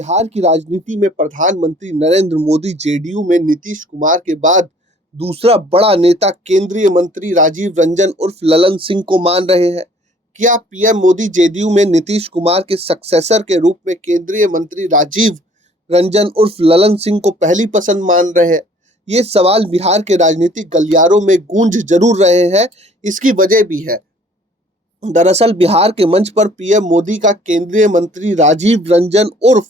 बिहार की राजनीति में प्रधानमंत्री नरेंद्र मोदी जेडीयू में नीतीश कुमार के बाद दूसरा बड़ा नेता केंद्रीय मंत्री राजीव रंजन उर्फ ललन सिंह को मान रहे हैं। क्या पीएम मोदी जेडीयू में नीतीश कुमार के सक्सेसर के रूप में केंद्रीय मंत्री राजीव रंजन उर्फ ललन सिंह को पहली पसंद मान रहे हैं? ये सवाल बिहार के राजनीतिक गलियारों में गूंज जरूर रहे हैं। इसकी वजह भी है। दरअसल बिहार के मंच पर पीएम मोदी का केंद्रीय मंत्री राजीव रंजन उर्फ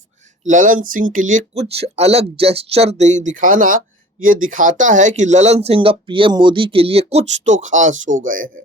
ललन सिंह के लिए कुछ अलग जेस्चर दिखाना ये दिखाता है कि ललन सिंह अब पीएम मोदी के लिए कुछ तो खास हो गए हैं।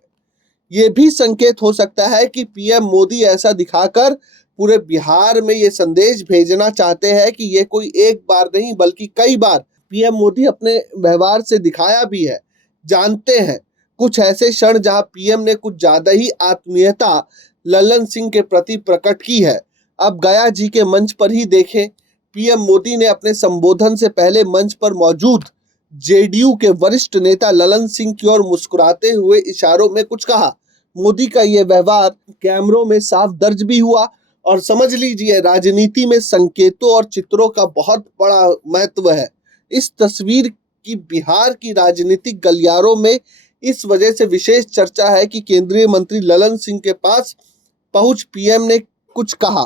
ये भी संकेत हो सकता है कि पीएम मोदी ऐसा दिखाकर पूरे बिहार में ये संदेश भेजना चाहते हैं कि ये कोई एक बार नहीं बल्कि कई बार पीएम मोदी अपने व्यवहार से दिखाया भी है। जानते हैं कुछ ऐसे क्षण जहां पीएम ने कुछ ज्यादा ही आत्मीयता ललन सिंह के प्रति प्रकट की है। अब गया जी के मंच पर ही देखें, पीएम मोदी ने अपने संबोधन से पहले मंच पर मौजूद जेडीयू के वरिष्ठ नेता ललन सिंह की ओर मुस्कुराते हुए इशारों में कुछ कहा। मोदी का यह व्यवहार कैमरों में साफ दर्ज भी हुआ और समझ लीजिए राजनीति में संकेतों और चित्रों का बहुत बड़ा महत्व है। इस तस्वीर की बिहार की राजनीतिक गलियारों में इस वजह से विशेष चर्चा है कि केंद्रीय मंत्री ललन सिंह के पास पहुंच पीएम ने कुछ कहा।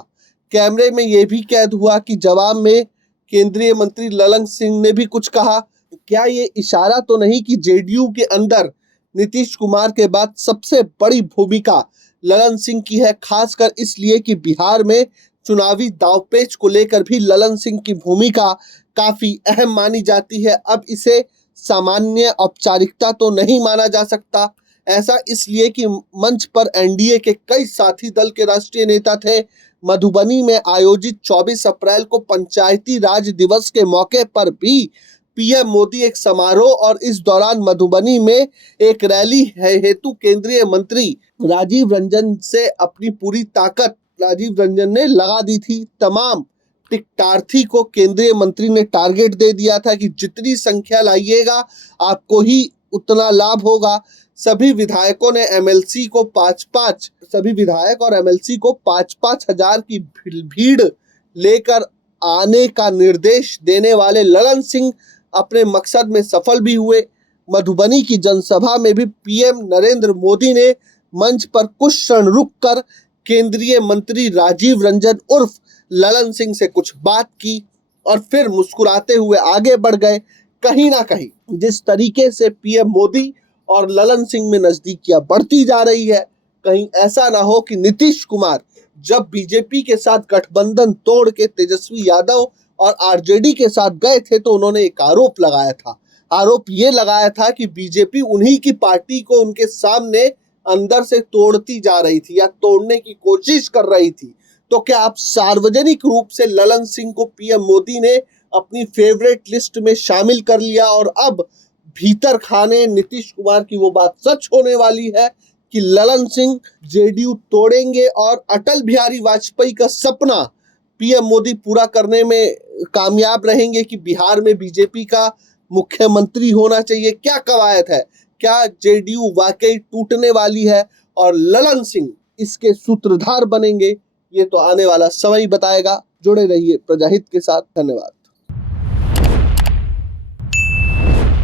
कैमरे में यह भी कैद हुआ कि जवाब में केंद्रीय मंत्री ललन सिंह ने भी कुछ कहा। क्या ये इशारा तो नहीं कि जेडीयू के अंदर नीतीश कुमार के बाद सबसे बड़ी भूमिका ललन सिंह की है, खासकर इसलिए कि बिहार में चुनावी दांवपेच को लेकर भी ललन सिंह की भूमिका काफी अहम मानी जाती है। अब इसे सामान्य औपचारिकता तो नहीं माना जा सकता। ऐसा इसलिए कि मंच पर एनडीए के कई साथी दल के राष्ट्रीय नेता थे। मधुबनी में आयोजित 24 अप्रैल को पंचायती राज दिवस के मौके पर भी पीएम मोदी एक समारोह और इस दौरान मधुबनी में एक रैली हेतु केंद्रीय मंत्री राजीव रंजन से अपनी पूरी ताकत राजीव रंजन ने लगा दी थी। तमाम टिकटार्थी को केंद्रीय मंत्री ने टारगेट दे दिया था कि जितनी संख्या लाइएगा आपको ही उतना लाभ होगा। सभी विधायकों ने एमएलसी को 5-5 सभी विधायक और एमएलसी को 5-5 हजार की भीड़ लेकर आने का निर्देश देने वाले ललन सिंह अपने मकसद में सफल भी हुए। मधुबनी की जनसभा में भी पीएम नरेंद्र मोदी ने मंच पर कुछ क्षण रुककर केंद्रीय मंत्री राजीव रंजन उर्फ ललन सिंह से कुछ बात की और फिर मुस्कुराते हुए आगे बढ़ गए। कहीं ना कहीं जिस तरीके से पीएम मोदी और ललन सिंह में नजदीकियां बढ़ती जा रही है, कहीं ऐसा ना हो कि नीतीश कुमार जब बीजेपी के साथ गठबंधन तोड़ के तेजस्वी यादव और आरजेडी के साथ गए थे तो उन्होंने एक आरोप लगाया था। आरोप ये लगाया था कि बीजेपी उन्हीं की पार्टी को उनके सामने अंदर से तोड़ती जा रही थी या तोड़ने की कोशिश कर रही थी। तो क्या आप सार्वजनिक रूप से ललन सिंह को पीएम मोदी ने अपनी फेवरेट लिस्ट में शामिल कर लिया और अब भीतर खाने नीतीश कुमार की वो बात सच होने वाली है कि ललन सिंह जेडीयू तोड़ेंगे और अटल बिहारी वाजपेयी का सपना पीएम मोदी पूरा करने में कामयाब रहेंगे कि बिहार में बीजेपी का मुख्यमंत्री होना चाहिए? क्या कवायद है? क्या जेडीयू वाकई टूटने वाली है और ललन सिंह इसके सूत्रधार बनेंगे? ये तो आने वाला समय बताएगा। जुड़े रहिए प्रजाहित के साथ। धन्यवाद।